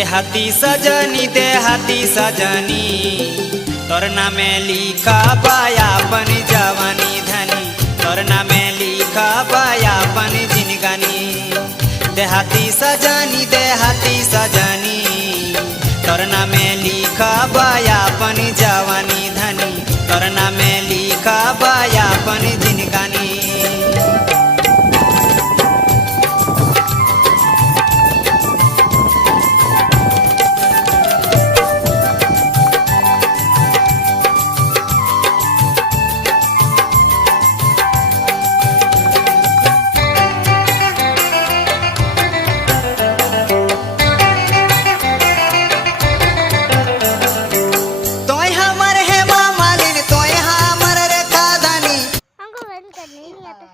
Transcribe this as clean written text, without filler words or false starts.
देहाती सजनी तोर नामे लिखा बायापन जवानी धनी तोर नामे लिखा बायापन जिनगानी देहाती सजनी तोर नामे लिखा बायापन जवानी धनी तोर नामे लिखा बायापन जिनगानी हमको बंद करने नहीं आता।